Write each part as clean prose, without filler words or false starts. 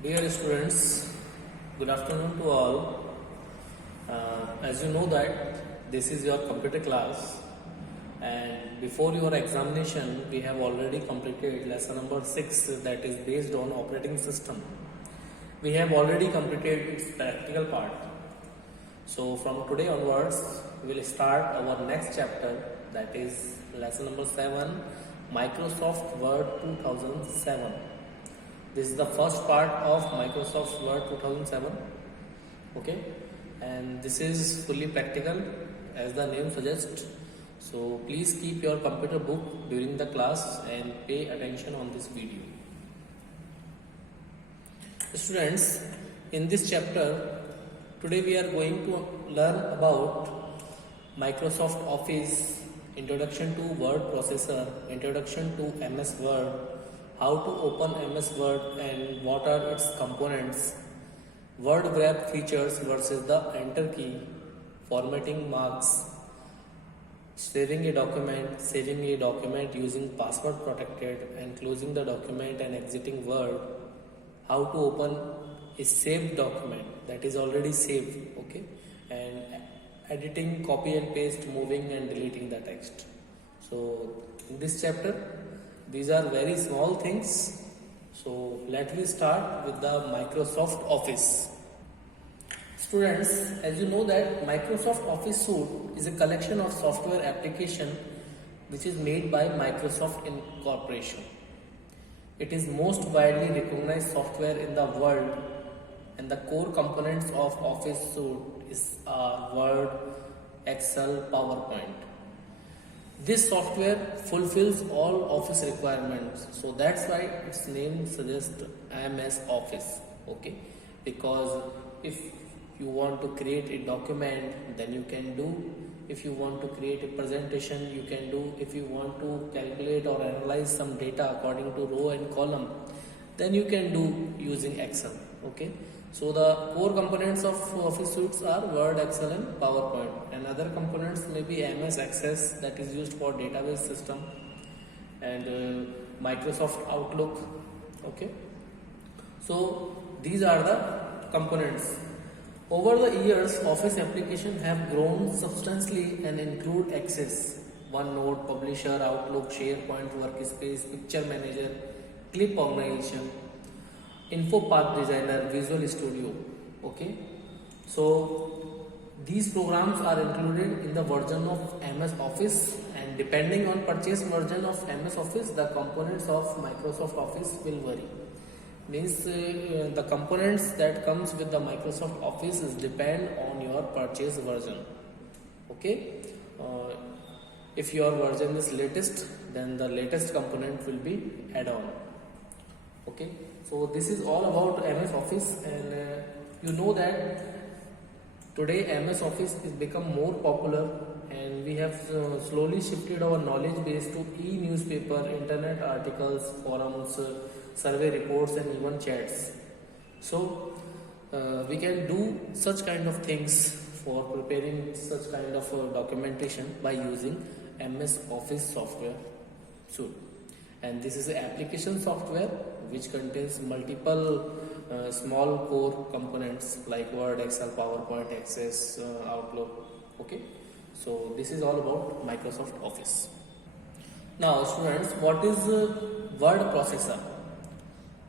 Dear students, good afternoon to all. As you know that this is your computer class, and before your examination we have already completed lesson number 6, that is based on operating system. We have already completed its practical part. So from today onwards we will start our next chapter, that is lesson number 7, Microsoft Word 2007. This is the first part of Microsoft Word 2007. Okay, and this is fully practical as the name suggests. So please keep your computer book during the class and pay attention on this video. Students, in this chapter today we are going to learn about Microsoft Office, introduction to word processor, introduction to MS Word, how to open MS Word and what are its components, word grab features versus the enter key, formatting marks, saving a document using password protected, and closing the document and exiting Word, how to open a saved document that is already saved, okay, and editing, copy and paste, moving and deleting the text. So in this chapter these are very small things. So let me start with the Microsoft Office. Students, as you know that Microsoft Office Suite is a collection of software application which is made by Microsoft Incorporation. It is most widely recognized software in the world, and the core components of Office Suite are Word, Excel, PowerPoint. This software fulfills all Office requirements, so that's why its name suggests MS Office, okay, because if you want to create a document, then you can do. If you want to create a presentation, you can do. If you want to calculate or analyze some data according to row and column, then you can do using Excel, okay. So the core components of Office suites are Word, Excel and PowerPoint, and other components may be MS Access, that is used for database system, and Microsoft Outlook, okay. So these are the components. Over the years, Office applications have grown substantially and include Access, OneNote, Publisher, Outlook, SharePoint, Workspace, Picture Manager, Clip Organization, InfoPath Designer, Visual Studio, okay. So these programs are included in the version of MS Office, and depending on purchase version of MS Office, the components of Microsoft Office will vary. Means the components that comes with the Microsoft Office is depend on your purchase version, okay. If your version is latest, then the latest component will be add-on, okay. So this is all about MS Office, and you know that today MS Office is become more popular, and we have slowly shifted our knowledge base to e-newspaper, internet articles, forums, survey reports and even chats. So we can do such kind of things for preparing such kind of documentation by using MS Office software suite. And this is an application software which contains multiple small core components like Word, Excel, PowerPoint, Access, Outlook, okay. So this is all about Microsoft Office. Now students, what is word processor?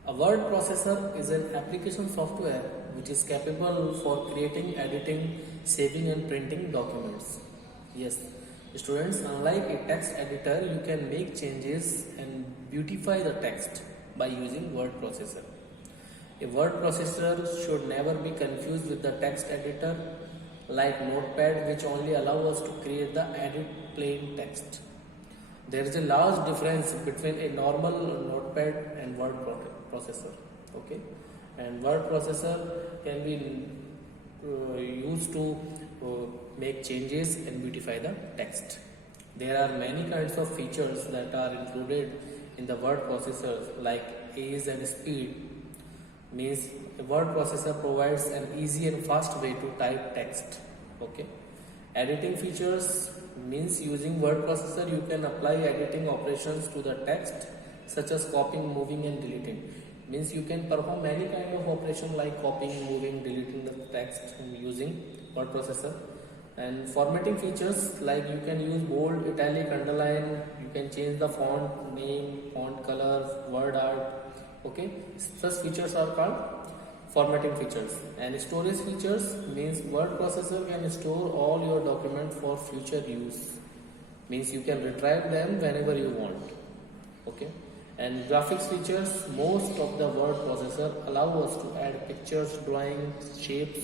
A word processor is an application software which is capable for creating, editing, saving and printing documents. Yes, students, unlike a text editor, you can make changes and beautify the text by using word processor. A word processor should never be confused with the text editor like Notepad, which only allows us to create the edit plain text. There is a large difference between a normal Notepad and word processor, okay, and word processor can be used to make changes and beautify the text. There are many kinds of features that are included in the word processors like ease and speed. Means a word processor provides an easy and fast way to type text, okay. Editing features means using word processor you can apply editing operations to the text such as copying, moving and deleting. means you can perform many kind of operation like copying, moving, deleting the text using word processor. And formatting features like you can use bold, italic, underline, you can change the font name, font color, word art. Okay, such features are called formatting features. And storage features means word processor can store all your document for future use, means you can retrieve them whenever you want. Okay, and graphics features, most of the word processor allow us to add pictures, drawings, shapes,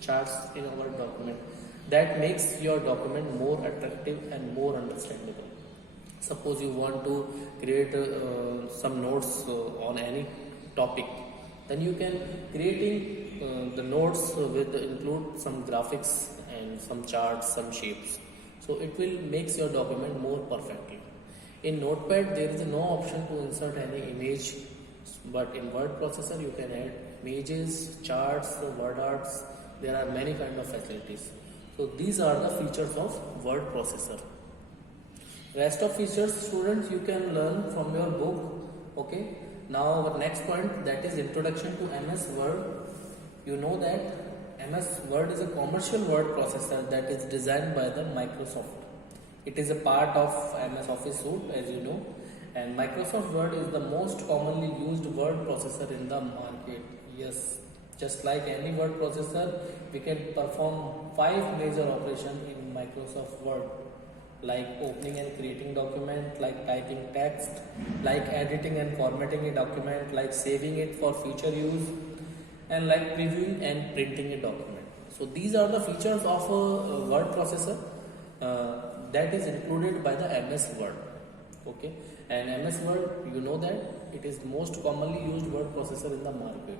charts in our document. That makes your document more attractive and more understandable. Suppose you want to create some notes on any topic, then you can creating the notes with include some graphics and some charts, some shapes, so it will makes your document more perfectly. In notepad there is no option to insert any image, but in word processor you can add images, charts, word arts. There are many kind of facilities. So these are the features of word processor. Rest of features, students, you can learn from your book. Okay, now our next point, that is introduction to MS Word. You know that MS Word is a commercial word processor that is designed by the Microsoft. It is a part of MS Office suite, as you know, and Microsoft Word is the most commonly used word processor in the market. Yes, just like any word processor, we can perform 5 major operations in Microsoft Word, like opening and creating document, like typing text, like editing and formatting a document, like saving it for future use, and like previewing and printing a document. So these are the features of a word processor that is included by the MS Word. Okay, and MS Word, you know that it is most commonly used word processor in the market.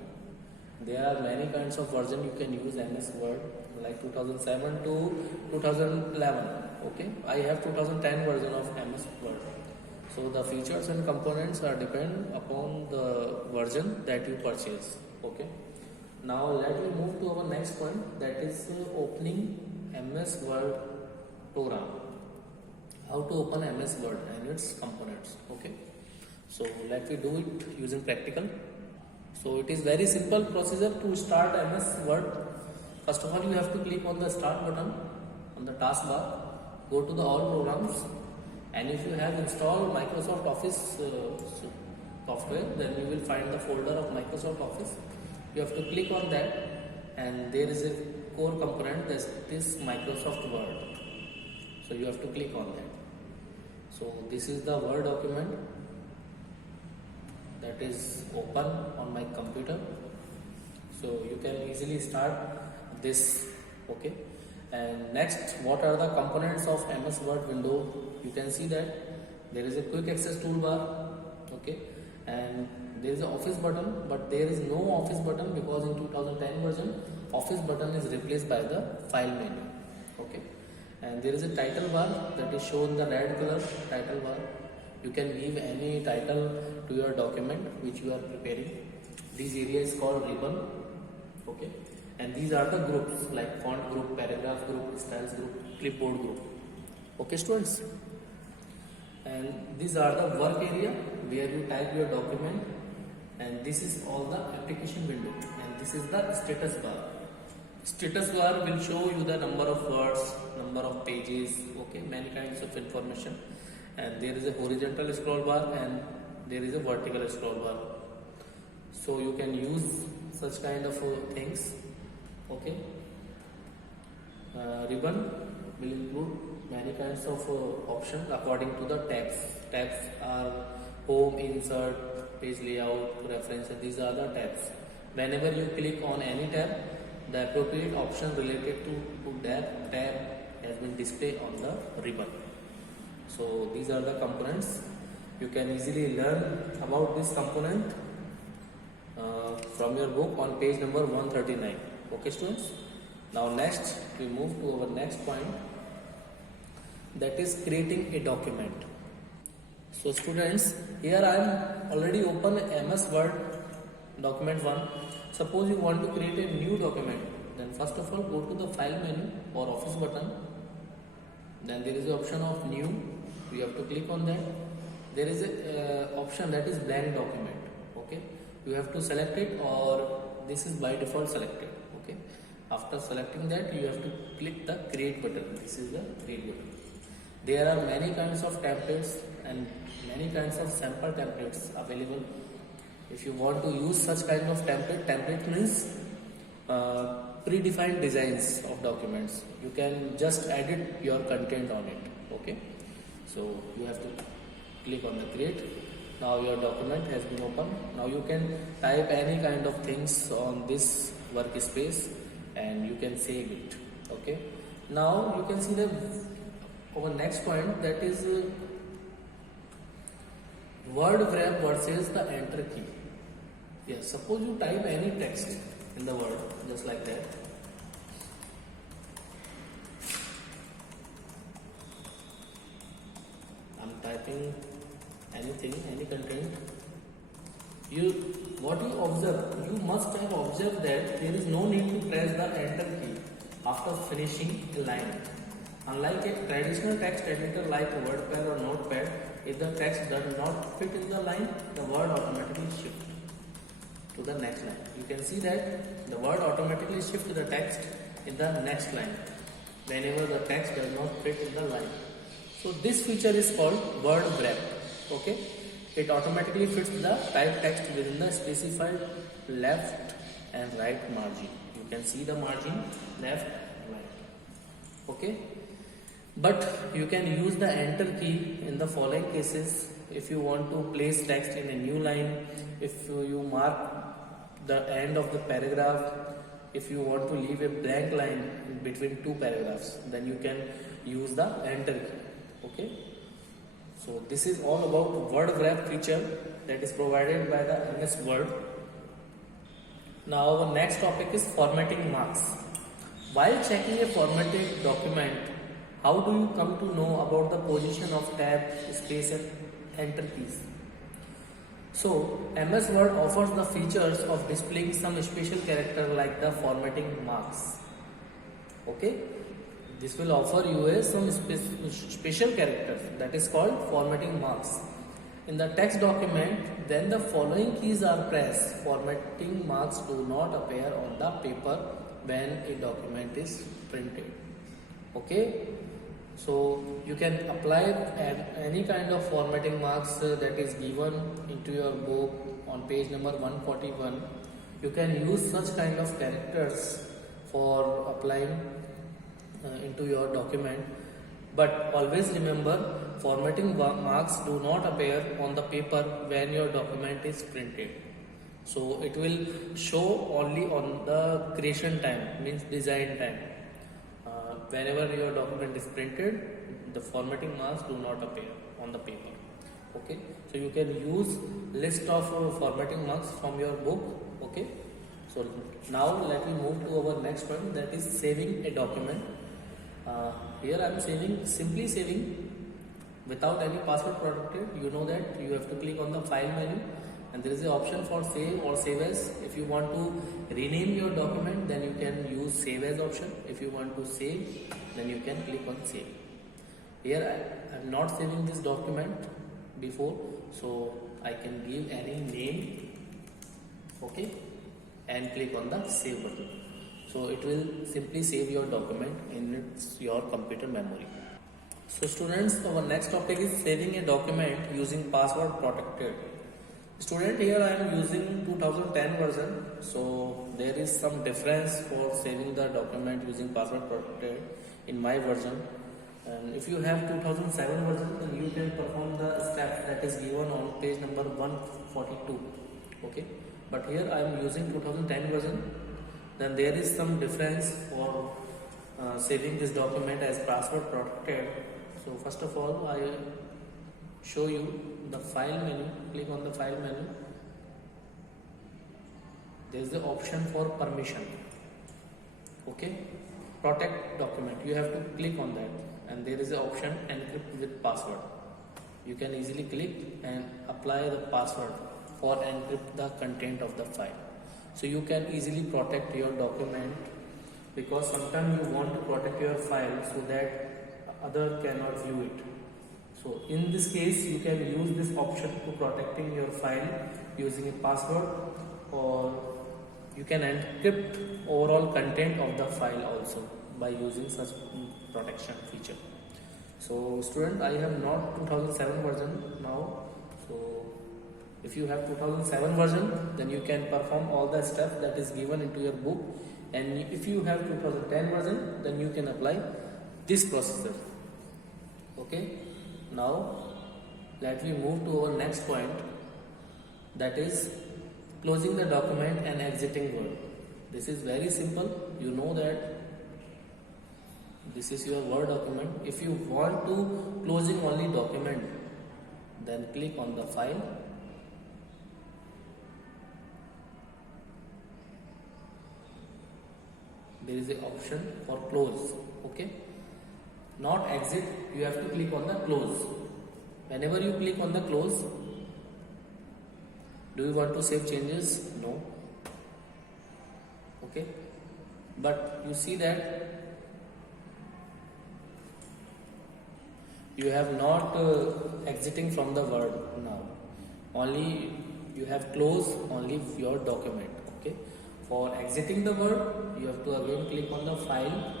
There are many kinds of version you can use MS Word, like 2007 to 2011. Okay, I have 2010 version of MS Word. So the features and components are depend upon the version that you purchase. Okay, now let me move to our next point, that is opening MS Word program. How to open MS Word and its components. Okay, so let me do it using practical. So it is very simple procedure to start MS Word. First of all, you have to click on the start button on the taskbar, go to the all programs, and if you have installed Microsoft Office software, then you will find the folder of Microsoft Office. You have to click on that, and there is a core component, that is Microsoft Word. So you have to click on that. So this is the Word document that is open on my computer, so you can easily start this. Okay, and next, what are the components of MS Word window? You can see that there is a quick access toolbar. Okay, and there is an office button, but there is no office button because in 2010 version office button is replaced by the file menu. Okay, and there is a title bar that is shown the red color title bar. You can give any title to your document which you are preparing. This area is called ribbon. Okay, and these are the groups like font group, paragraph group, styles group, clipboard group. Okay, students, and these are the work area where you type your document, and this is all the application window, and this is the status bar. Status bar will show you the number of words, number of pages, okay, many kinds of information. And there is a horizontal scroll bar and there is a vertical scroll bar. So you can use such kind of things. Okay. Ribbon will include many kinds of options according to the tabs. Tabs are home, insert, page layout, reference. These are the tabs. Whenever you click on any tab, the appropriate option related to that tab has been displayed on the ribbon. So these are the components. You can easily learn about this component from your book on page number 139. Okay, students. Now next we move to our next point, that is creating a document. So students, here I am already open MS Word document 1. Suppose you want to create a new document, then first of all go to the file menu or office button. Then there is the option of new. You have to click on that. There is a option that is blank document. Okay, you have to select it, or this is by default selected. Okay, after selecting that you have to click the create button. This is the create button. There are many kinds of templates and many kinds of sample templates available. If you want to use such kind of template means predefined designs of documents. You can just edit your content on it. Okay, so you have to click on the create. Now your document has been opened. Now you can type any kind of things on this workspace and you can save it. Okay, now you can see the our next point, that is word wrap versus the enter key. Yes, suppose you type any text in the word just like that. I'm typing anything, any content. What you observe, you must have observed that there is no need to press the enter key after finishing a line. Unlike a traditional text editor like WordPad or Notepad, if the text does not fit in the line, the word automatically shifts to the next line. You can see that the word automatically shifts the text in the next line whenever the text does not fit in the line. So this feature is called word wrap. Okay, it automatically fits the type text within the specified left and right margin. You can see the margin left, right. Okay, but you can use the enter key in the following cases. If you want to place text in a new line, if you mark the end of the paragraph, if you want to leave a blank line in between two paragraphs, then you can use the enter key. Okay, so this is all about word wrap feature that is provided by the MS Word. Now our next topic is formatting marks. While checking a formatted document, how do you come to know about the position of tab, space and enter keys? So MS Word offers the features of displaying some special character like the formatting marks. Okay, this will offer you some special characters that is called formatting marks. In the text document, then the following keys are pressed. Formatting marks do not appear on the paper when a document is printed. Okay, so you can apply any kind of formatting marks that is given into your book on page number 141. You can use such kind of characters for applying into your document, but always remember, formatting marks do not appear on the paper when your document is printed. So it will show only on the creation time, means design time. Whenever your document is printed, the formatting marks do not appear on the paper. Okay, so you can use list of formatting marks from your book. Okay, so now let me move to our next point, that is saving a document. Here I am simply saving without any password protected. You know that you have to click on the file menu and there is an option for save or save as. If you want to rename your document, then you can use save as option. If you want to save, then you can click on save. Here I am not saving this document before, so I can give any name, okay, and click on the save button. So it will simply save your document in your computer memory. So students, our next topic is saving a document using password protected. Student, here I am using 2010 version, so there is some difference for saving the document using password protected in my version. And if you have 2007 version, then you can perform the step that is given on page number 142. Okay, but here I am using 2010 version. Then there is some difference for saving this document as password protected. So first of all, I show you the file menu. Click on the file menu. There is the option for permission. Okay, protect document. You have to click on that, and there is the option encrypt with password. You can easily click and apply the password for encrypt the content of the file. So you can easily protect your document, because sometimes you want to protect your file so that other cannot view it. So in this case, you can use this option to protecting your file using a password, or you can encrypt overall content of the file also by using such protection feature. So student, I have not 2007 version now. So if you have 2007 version, then you can perform all the steps that is given into your book, and if you have 2010 version, then you can apply this processor. Okay, now let me move to our next point, that is closing the document and exiting Word. This is very simple. You know that this is your Word document. If you want to closing only document, then click on the file, there is an option for close. Okay, not exit, you have to click on the close. Whenever you click on the close, do you want to save changes? No. Okay, but you see that you have not exiting from the Word now, only you have closed only your document. Okay, for exiting the Word, you have to again click on the file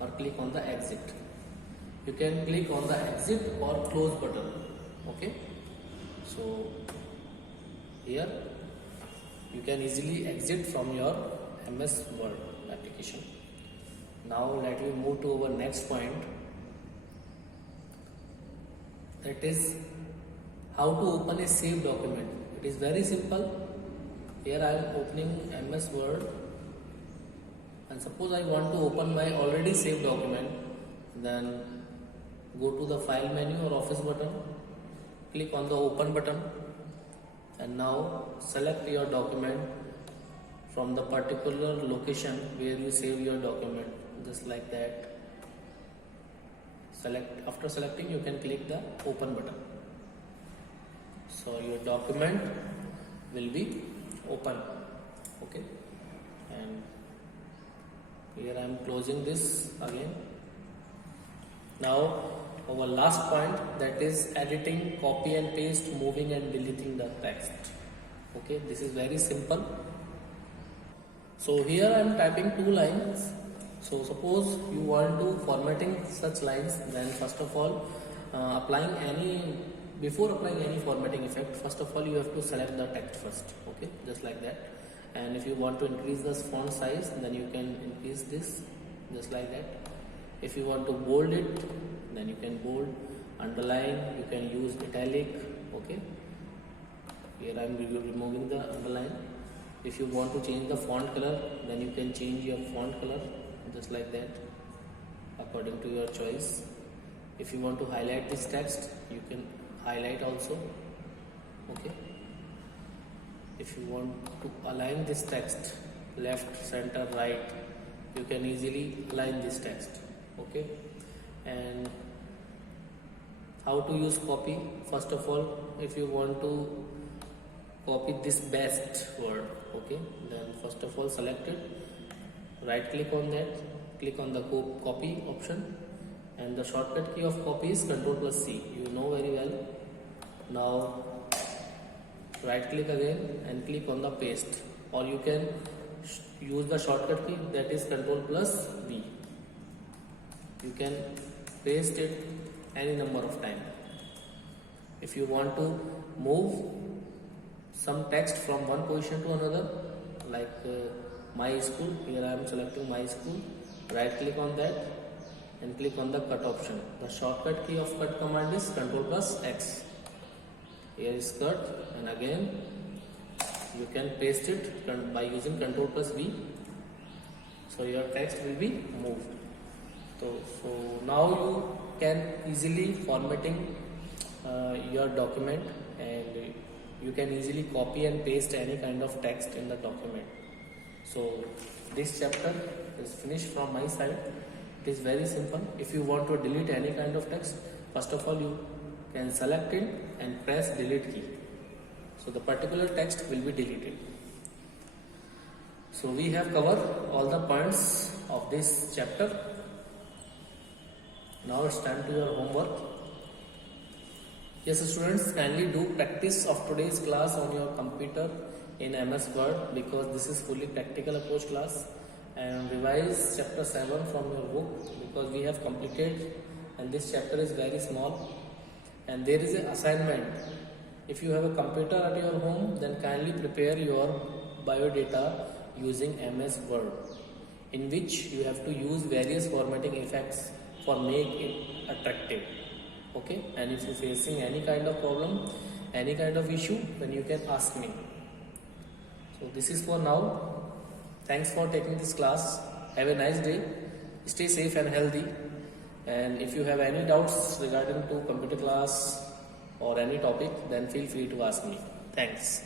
or click on the exit. You can click on the exit or close button. Okay, so here you can easily exit from your MS Word application. Now let me move to our next point, that is how to open a saved document. It is very simple. Here I am opening MS Word, and suppose I want to open my already saved document, then go to the file menu or office button, click on the open button, and now select your document from the particular location where you save your document, just like that. After selecting, you can click the open button. So your document will be open. Okay, and here I am closing this again. Now our last point, that is editing, copy and paste, moving and deleting the text. Okay, this is very simple. So here I am typing 2 lines. So suppose you want to formatting such lines, then first of all before applying any formatting effect, first of all you have to select the text first. Okay, just like that. And if you want to increase the font size, then you can increase this, just like that. If you want to bold it, then you can bold. Underline, you can use italic. Okay, here I am removing the underline. If you want to change the font color, then you can change your font color, just like that, according to your choice. If you want to highlight this text, you can highlight also. Okay, if you want to align this text left, center, right, you can easily align this text. Okay, and how to use copy? First of all, if you want to copy this best word, okay, then first of all select it, right click on that, click on the copy option, and the shortcut key of copy is Ctrl+C, you know very well. Now right click again and click on the paste, or you can use the shortcut key, that is Ctrl+V. You can paste it any number of times. If you want to move some text from one position to another, like my school, here I am selecting my school, right click on that and click on the cut option. The shortcut key of cut command is Ctrl+X. Here is cut, and again you can paste it by using Ctrl+V. So your text will be moved. So now you can easily formatting your document, and you can easily copy and paste any kind of text in the document. So this chapter is finished from my side. It is very simple. If you want to delete any kind of text, first of all you can select it and press delete key. So the particular text will be deleted. So we have covered all the points of this chapter. Now it's time to your homework. Yes, students, kindly do practice of today's class on your computer in MS Word, because this is fully practical approach class, and revise chapter 7 from your book, because we have completed and this chapter is very small. And there is an assignment. If you have a computer at your home, then kindly prepare your biodata using MS Word, in which you have to use various formatting effects for make it attractive. Okay, and if you're facing any kind of problem, any kind of issue, then you can ask me. So this is for now. Thanks for taking this class. Have a nice day. Stay safe and healthy. And if you have any doubts regarding to computer class or any topic, then feel free to ask me. Thanks.